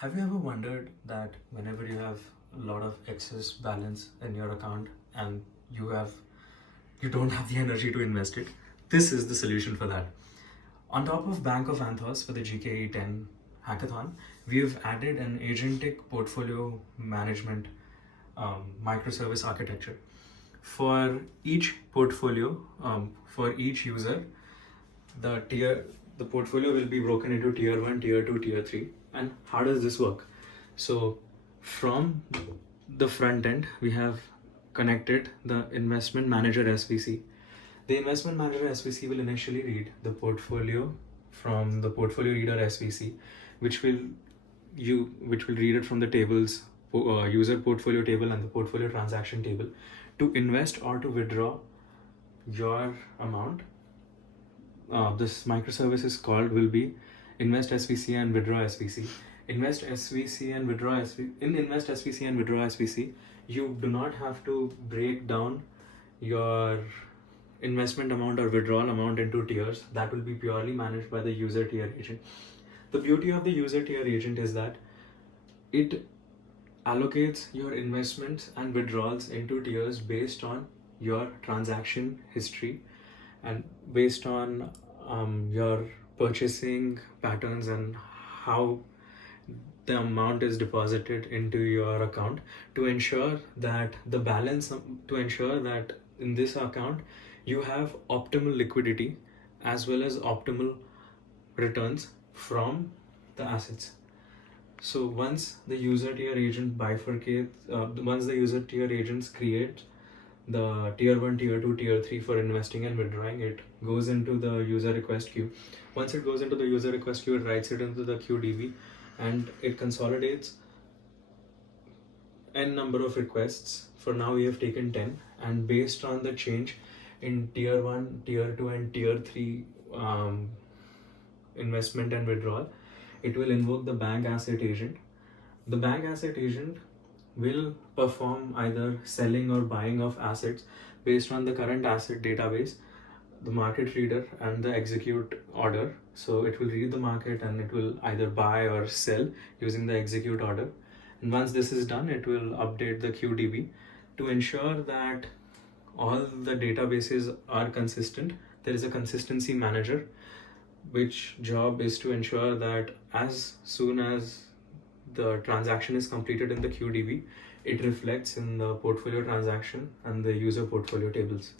Have you ever wondered that whenever you have a lot of excess balance in your account and you don't have the energy to invest it, this is the solution for that. On top of Bank of Anthos for the GKE 10 Hackathon, we've added an Agentic portfolio management microservice architecture. For each portfolio, for each user, the portfolio will be broken into tier 1, tier 2, tier 3. And how does this work? So from the front end, we have connected the investment manager SVC. The investment manager SVC will initially read the portfolio from the portfolio reader SVC, which will read it from the tables, user portfolio table and the portfolio transaction table. To invest or to withdraw your amount, this microservice will be invest SVC and withdraw SVC. Invest SVC and withdraw SVC. In invest SVC and withdraw SVC, you do not have to break down your investment amount or withdrawal amount into tiers. That will be purely managed by the user tier agent. The beauty of the user tier agent is that it allocates your investments and withdrawals into tiers based on your transaction history and based on your purchasing patterns and how the amount is deposited into your account to ensure that in this account you have optimal liquidity as well as optimal returns from the assets. So once the user tier agent once the user tier agents create the tier 1, tier 2, tier 3 for investing and withdrawing, it goes into the user request queue. Once it goes into the user request queue, it writes it into the QDB and it consolidates n number of requests. For now we have taken 10, and based on the change in tier 1, tier 2 and tier 3 investment and withdrawal, it will invoke the bank asset agent. The bank asset agent will perform either selling or buying of assets based on the current asset database, the market reader and the execute order. So it will read the market and it will either buy or sell using the execute order. And once this is done, it will update the QDB to ensure that all the databases are consistent. There is a consistency manager, which job is to ensure that as soon as the transaction is completed in the QDB, it reflects in the portfolio transaction and the user portfolio tables.